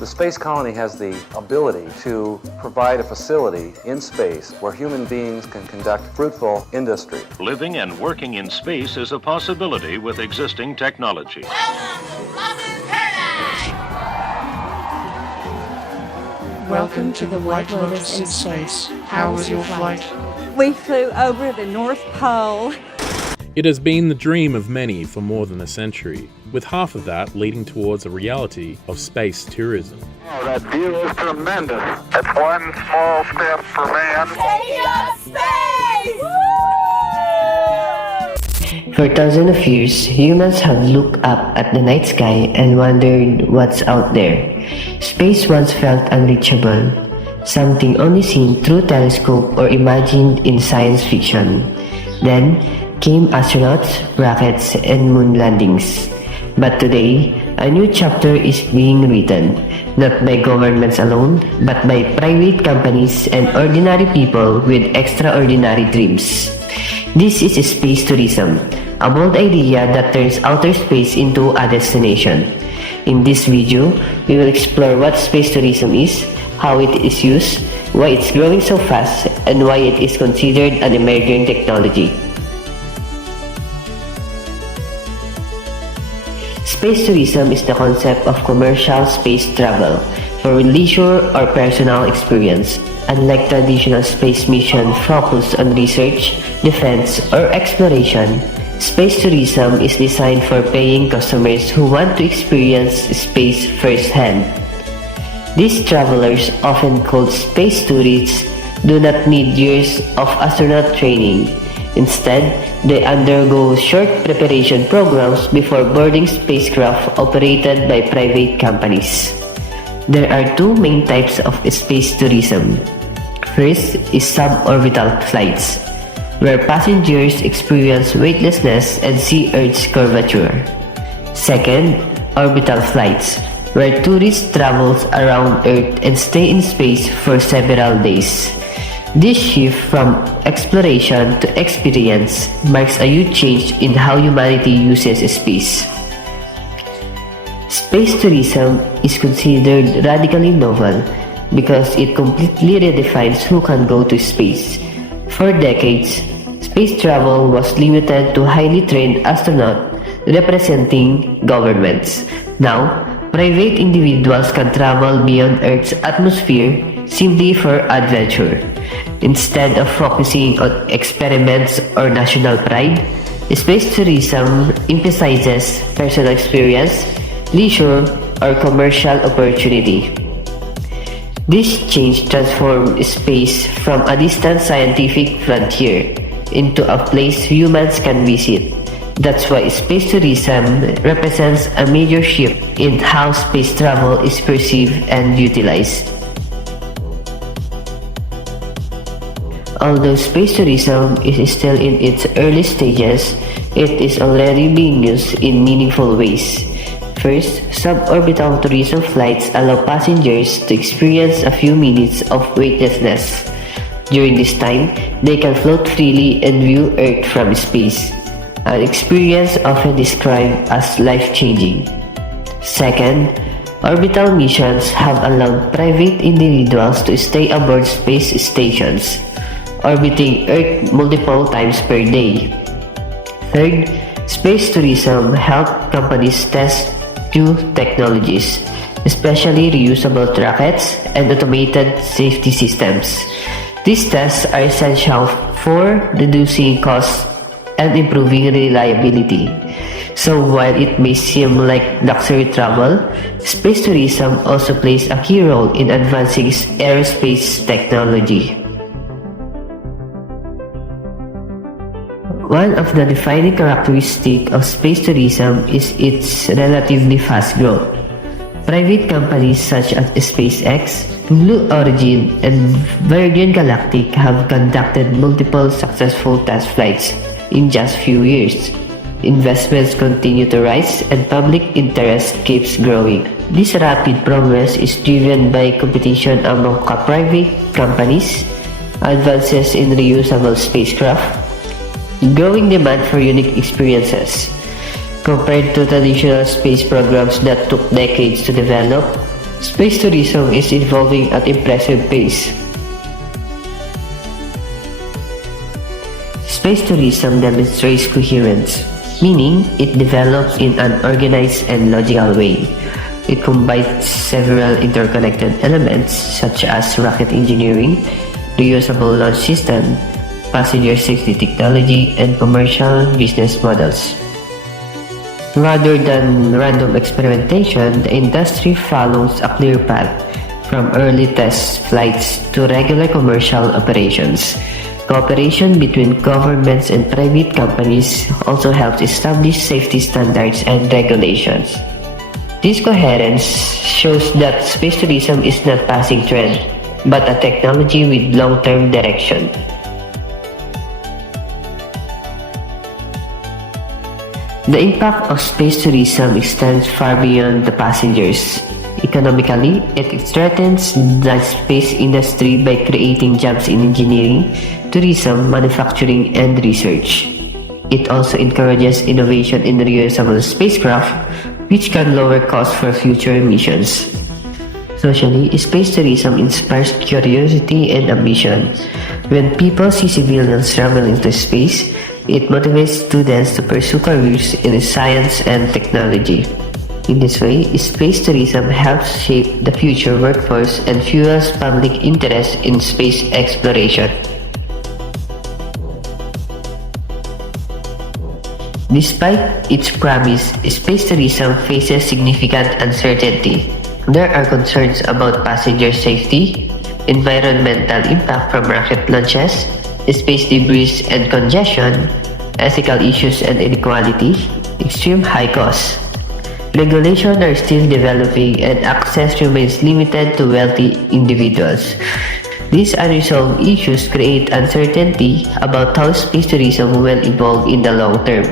The space colony has the ability to provide a facility in space where human beings can conduct fruitful industry. Living and working in space is a possibility with existing technology. Welcome to the White Lotus in space. How was your flight? We flew over the North Pole. It has been the dream of many for more than a century, with half of that leading towards a reality of space tourism. Oh, that view is tremendous. It's one small step for man. Take us space! For thousands of years, humans have looked up at the night sky and wondered what's out there. Space once felt unreachable, something only seen through telescope or imagined in science fiction. Then came astronauts, rockets, and moon landings. But today, a new chapter is being written, not by governments alone, but by private companies and ordinary people with extraordinary dreams. This is space tourism, a bold idea that turns outer space into a destination. In this video, we will explore what space tourism is, how it is used, why it's growing so fast, and why it is considered an emerging technology. Space tourism is the concept of commercial space travel for leisure or personal experience. Unlike traditional space missions focused on research, defense, or exploration, space tourism is designed for paying customers who want to experience space firsthand. These travelers, often called space tourists, do not need years of astronaut training. Instead, they undergo short preparation programs before boarding spacecraft operated by private companies. There are two main types of space tourism. First is suborbital flights, where passengers experience weightlessness and see Earth's curvature. Second, orbital flights, where tourists travel around Earth and stay in space for several days. This shift from exploration to experience marks a huge change in how humanity uses space. Space tourism is considered radically novel because it completely redefines who can go to space. For decades, space travel was limited to highly trained astronauts representing governments. Now, private individuals can travel beyond Earth's atmosphere simply for adventure. Instead of focusing on experiments or national pride, space tourism emphasizes personal experience, leisure, or commercial opportunity. This change transformed space from a distant scientific frontier into a place humans can visit. That's why space tourism represents a major shift in how space travel is perceived and utilized. Although space tourism is still in its early stages, it is already being used in meaningful ways. First, suborbital tourism flights allow passengers to experience a few minutes of weightlessness. During this time, they can float freely and view Earth from space, an experience often described as life-changing. Second, orbital missions have allowed private individuals to stay aboard space stations, orbiting Earth multiple times per day. Third, space tourism helps companies test new technologies, especially reusable rockets and automated safety systems. These tests are essential for reducing costs and improving reliability. So while it may seem like luxury travel, space tourism also plays a key role in advancing aerospace technology. One of the defining characteristics of space tourism is its relatively fast growth. Private companies such as SpaceX, Blue Origin, and Virgin Galactic have conducted multiple successful test flights in just few years. Investments continue to rise and public interest keeps growing. This rapid progress is driven by competition among private companies, advances in reusable spacecraft, growing demand for unique experiences. Compared to traditional space programs that took decades to develop, Space tourism is evolving at impressive pace. Space tourism demonstrates coherence, meaning it develops in an organized and logical way. It combines several interconnected elements such as rocket engineering, reusable launch system, passenger safety technology, and commercial business models. Rather than random experimentation, the industry follows a clear path from early test flights to regular commercial operations. Cooperation between governments and private companies also helps establish safety standards and regulations. This coherence shows that space tourism is not a passing trend, but a technology with long-term direction. The impact of space tourism extends far beyond the passengers. Economically, it strengthens the space industry by creating jobs in engineering, tourism, manufacturing, and research. It also encourages innovation in reusable spacecraft, which can lower costs for future missions. Socially, space tourism inspires curiosity and ambition. When people see civilians traveling to space, it motivates students to pursue careers in science and technology. In this way, space tourism helps shape the future workforce and fuels public interest in space exploration. Despite its promise, space tourism faces significant uncertainty. There are concerns about passenger safety, environmental impact from rocket launches, space debris and congestion, ethical issues and inequality, extreme high costs. Regulations are still developing and access remains limited to wealthy individuals. These unresolved issues create uncertainty about how space tourism will evolve in the long term.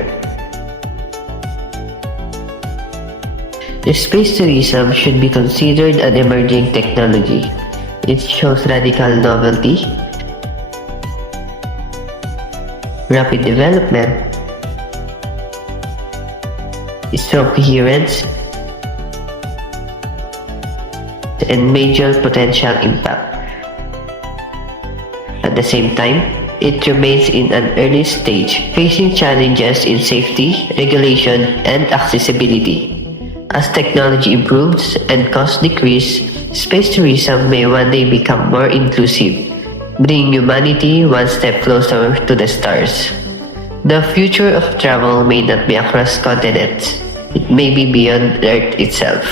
Space tourism should be considered an emerging technology. It shows radical novelty, rapid development, strong coherence, and major potential impact. At the same time, it remains in an early stage, facing challenges in safety, regulation, and accessibility. As technology improves and costs decrease, space tourism may one day become more inclusive, bringing humanity one step closer to the stars. The future of travel may not be across continents. It may be beyond Earth itself.